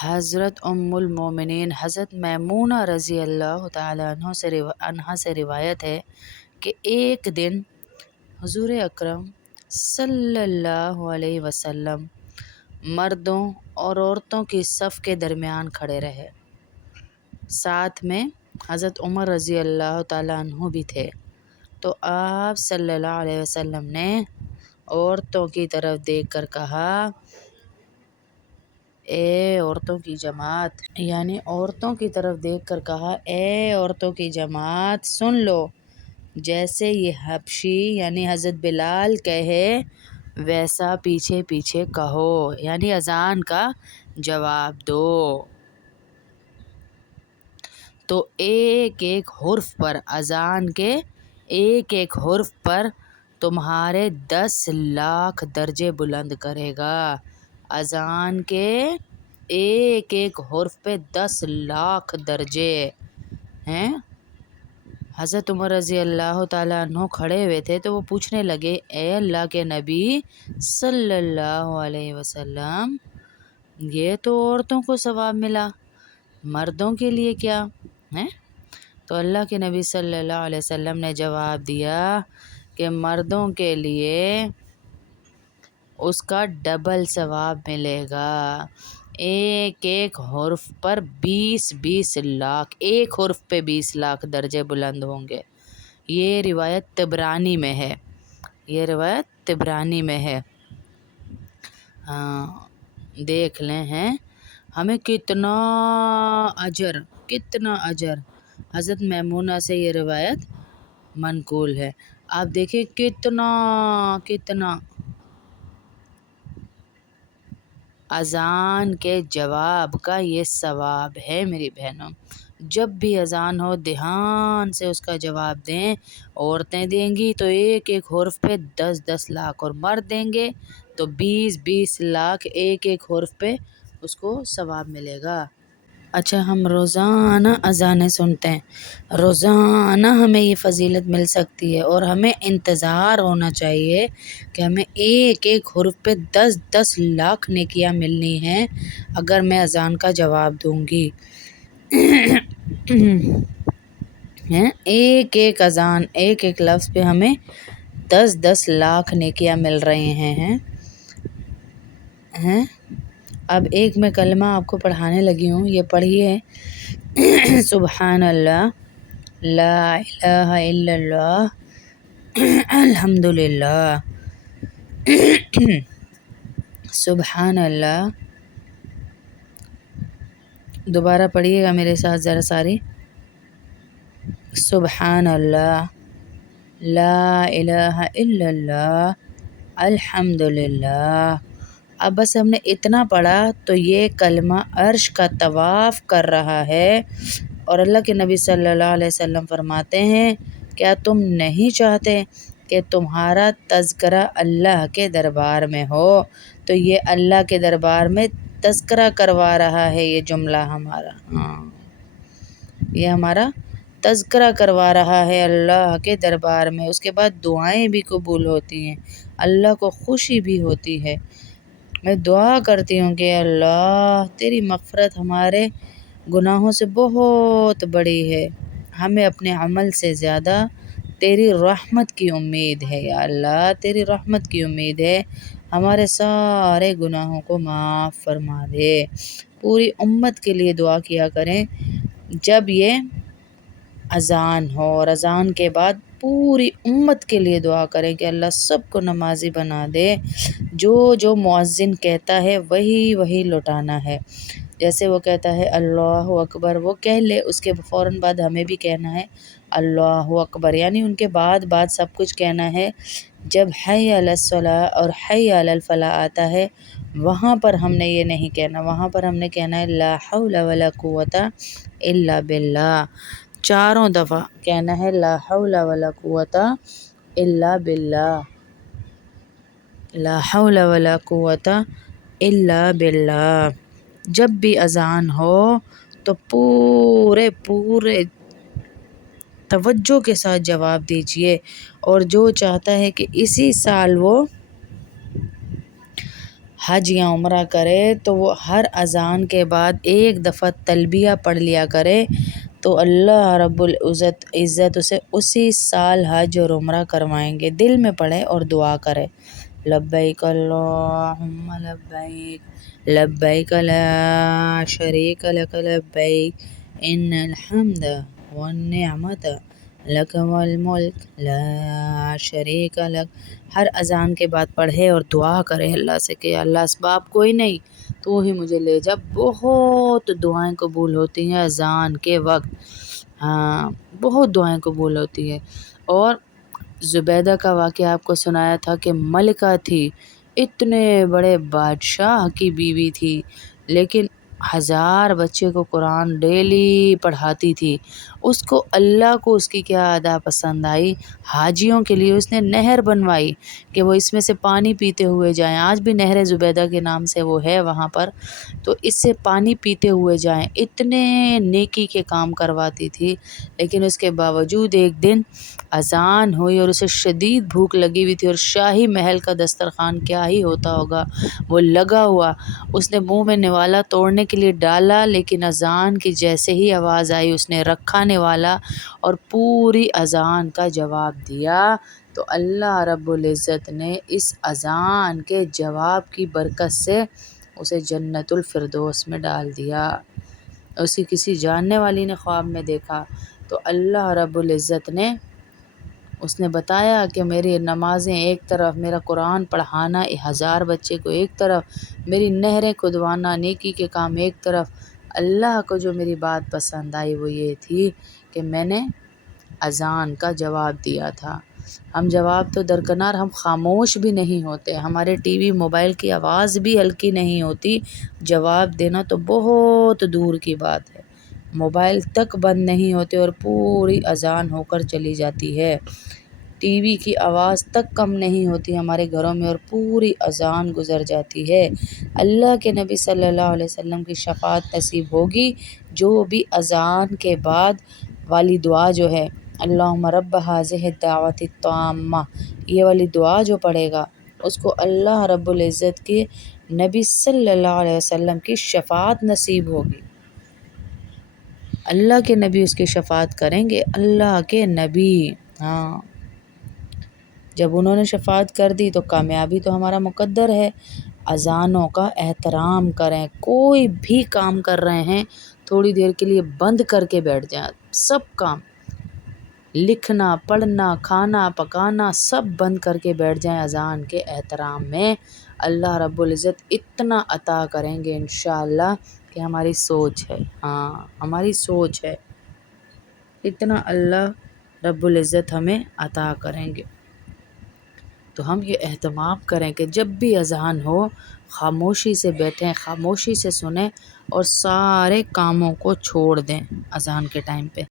حضرت ام المومنین حضرت میمونہ رضی اللہ تعالیٰ عنہا سے روایت ہے کہ ایک دن حضور اکرم صلی اللہ علیہ وسلم مردوں اور عورتوں کی صف کے درمیان کھڑے رہے، ساتھ میں حضرت عمر رضی اللہ تعالیٰ عنہ بھی تھے۔ تو آپ صلی اللہ علیہ وسلم نے عورتوں کی طرف دیکھ کر کہا، اے عورتوں کی جماعت، یعنی عورتوں کی طرف دیکھ کر کہا، اے عورتوں کی جماعت سن لو، جیسے یہ حبشی یعنی حضرت بلال کہے ویسا پیچھے پیچھے کہو، یعنی اذان کا جواب دو۔ تو ایک ایک حرف پر، اذان کے ایک ایک حرف پر تمہارے 10 لاکھ درجے بلند کرے گا۔ اذان کے ایک ایک حرف پہ 10 لاکھ درجے ہیں۔ حضرت عمر رضی اللہ تعالیٰ عنہ کھڑے ہوئے تھے تو وہ پوچھنے لگے، اے اللہ کے نبی صلی اللہ علیہ وسلم، یہ تو عورتوں کو ثواب ملا، مردوں کے لیے کیا ہے؟ تو اللہ کے نبی صلی اللہ علیہ وسلم نے جواب دیا کہ مردوں کے لیے اس کا ڈبل ثواب ملے گا، ایک ایک حرف پر 20 لاکھ، ایک حرف پہ 20 لاکھ درجے بلند ہوں گے۔ یہ روایت طبرانی میں ہے، یہ روایت طبرانی میں ہے۔ دیکھ لیں ہیں ہمیں کتنا اجر حضرت میمونہ سے یہ روایت منقول ہے۔ آپ دیکھیں کتنا اذان کے جواب کا یہ ثواب ہے میری بہنوں۔ جب بھی اذان ہو دھیان سے اس کا جواب دیں۔ عورتیں دیں گی تو ایک ایک حرف پہ 10 لاکھ، اور مرد دیں گے تو 20 لاکھ ایک ایک حرف پہ اس کو ثواب ملے گا۔ اچھا، ہم روزانہ اذانیں سنتے ہیں، روزانہ ہمیں یہ فضیلت مل سکتی ہے، اور ہمیں انتظار ہونا چاہیے کہ ہمیں ایک ایک حرف پہ 10 لاکھ نیکیاں ملنی ہیں اگر میں اذان کا جواب دوں گی۔ ایک ایک اذان، ایک ایک لفظ پہ ہمیں 10 لاکھ نیکیاں مل رہی ہیں۔ اب ایک میں کلمہ آپ کو پڑھانے لگی ہوں، یہ پڑھیے، سبحان اللہ، لا الہ الا اللہ، الحمدللہ، سبحان اللہ۔ دوبارہ پڑھیے گا میرے ساتھ ذرا ساری، سبحان اللہ، لا الہ الا اللہ، الحمدللہ۔ اب بس ہم نے اتنا پڑھا تو یہ کلمہ عرش کا طواف کر رہا ہے، اور اللہ کے نبی صلی اللہ علیہ وسلم فرماتے ہیں، کیا تم نہیں چاہتے کہ تمہارا تذکرہ اللہ کے دربار میں ہو؟ تو یہ اللہ کے دربار میں تذکرہ کروا رہا ہے، یہ جملہ ہمارا، یہ ہمارا تذکرہ کروا رہا ہے اللہ کے دربار میں۔ اس کے بعد دعائیں بھی قبول ہوتی ہیں، اللہ کو خوشی بھی ہوتی ہے۔ میں دعا کرتی ہوں کہ اللہ تیری مغفرت ہمارے گناہوں سے بہت بڑی ہے، ہمیں اپنے عمل سے زیادہ تیری رحمت کی امید ہے، یا اللہ تیری رحمت کی امید ہے، ہمارے سارے گناہوں کو معاف فرما دے۔ پوری امت کے لیے دعا کیا کریں جب یہ اذان ہو، اور اذان کے بعد پوری امت کے لیے دعا کریں کہ اللہ سب کو نمازی بنا دے، جو مؤذن کہتا ہے وہی لوٹانا ہے۔ جیسے وہ کہتا ہے اللہ اکبر، وہ کہہ لے، اس کے فوراً بعد ہمیں بھی کہنا ہے اللہ اکبر، یعنی ان کے بعد سب کچھ کہنا ہے۔ جب حی علی الصلاۃ اور حی علی الفلاح آتا ہے، وہاں پر ہم نے یہ نہیں کہنا، وہاں پر ہم نے کہنا ہے لا حول ولا قوت الا باللہ، 4 دفعہ کہنا ہے لا حول ولا قوت الا باللہ، لا حول ولا قوت الا باللہ۔ جب بھی اذان ہو تو پورے توجہ کے ساتھ جواب دیجیے، اور جو چاہتا ہے کہ اسی سال وہ حج یا عمرہ کرے تو وہ ہر اذان کے بعد ایک دفعہ تلبیہ پڑھ لیا کرے، تو اللہ رب العزت اسے اسی سال حج اور عمرہ کروائیں گے۔ دل میں پڑھے اور دعا کرے، لبیک اللہم لبیک لبیک لا شریک لک لبیک ان الحمد والنعمت لک والملک لا شریک لک۔ ہر اذان کے بعد پڑھے اور دعا کرے اللہ سے کہ اللہ اسباب کوئی نہیں، تو ہی مجھے لے جا۔ بہت دعائیں قبول ہوتی ہیں اذان کے وقت، ہاں بہت دعائیں قبول ہوتی ہیں۔ اور زبیدہ کا واقعہ آپ کو سنایا تھا کہ ملکہ تھی، اتنے بڑے بادشاہ کی بیوی تھی، لیکن 1000 بچے کو قرآن ڈیلی پڑھاتی تھی۔ اس کو اللہ کو اس کی کیا ادا پسند آئی، حاجیوں کے لیے اس نے نہر بنوائی کہ وہ اس میں سے پانی پیتے ہوئے جائیں۔ آج بھی نہر زبیدہ کے نام سے وہ ہے وہاں پر، تو اس سے پانی پیتے ہوئے جائیں۔ اتنے نیکی کے کام کرواتی تھی، لیکن اس کے باوجود ایک دن اذان ہوئی اور اسے شدید بھوک لگی ہوئی تھی، اور شاہی محل کا دسترخوان کیا ہی ہوتا ہوگا وہ لگا ہوا، اس نے منہ میں نوالا توڑنے کے لیے ڈالا، لیکن اذان کی جیسے ہی آواز آئی اس نے رکھا نوالا اور پوری اذان کا جواب دیا۔ تو اللہ رب العزت نے اس اذان کے جواب کی برکت سے اسے جنت الفردوس میں ڈال دیا۔ اسی کسی جاننے والی نے خواب میں دیکھا، تو اللہ رب العزت نے اس نے بتایا کہ میری نمازیں ایک طرف، میرا قرآن پڑھانا 1000 بچے کو ایک طرف، میری نہریں کھدوانا نیکی کے کام ایک طرف۔ اللہ کو جو میری بات پسند آئی وہ یہ تھی کہ میں نے اذان کا جواب دیا تھا۔ ہم جواب تو درکنار، ہم خاموش بھی نہیں ہوتے، ہمارے ٹی وی موبائل کی آواز بھی ہلکی نہیں ہوتی، جواب دینا تو بہت دور کی بات ہے۔ موبائل تک بند نہیں ہوتے اور پوری اذان ہو کر چلی جاتی ہے، ٹی وی کی آواز تک کم نہیں ہوتی ہمارے گھروں میں اور پوری اذان گزر جاتی ہے۔ اللہ کے نبی صلی اللہ علیہ وسلم کی شفاعت نصیب ہوگی جو بھی اذان کے بعد والی دعا جو ہے، اللہم رب ھذہ الدعوۃ التامہ، یہ والی دعا جو پڑھے گا اس کو اللہ رب العزت کے نبی صلی اللہ علیہ وسلم کی شفاعت نصیب ہوگی۔ اللہ کے نبی اس کی شفاعت کریں گے، اللہ کے نبی، ہاں جب انہوں نے شفاعت کر دی تو کامیابی تو ہمارا مقدر ہے۔ اذانوں کا احترام کریں، کوئی بھی کام کر رہے ہیں تھوڑی دیر کے لیے بند کر کے بیٹھ جائیں، سب کام لکھنا پڑھنا کھانا پکانا سب بند کر کے بیٹھ جائیں اذان کے احترام میں۔ اللہ رب العزت اتنا عطا کریں گے انشاءاللہ کہ ہماری سوچ ہے، ہاں ہماری سوچ ہے، اتنا اللہ رب العزت ہمیں عطا کریں گے۔ تو ہم یہ اہتمام کریں کہ جب بھی اذان ہو خاموشی سے بیٹھیں، خاموشی سے سنیں اور سارے کاموں کو چھوڑ دیں اذان کے ٹائم پہ۔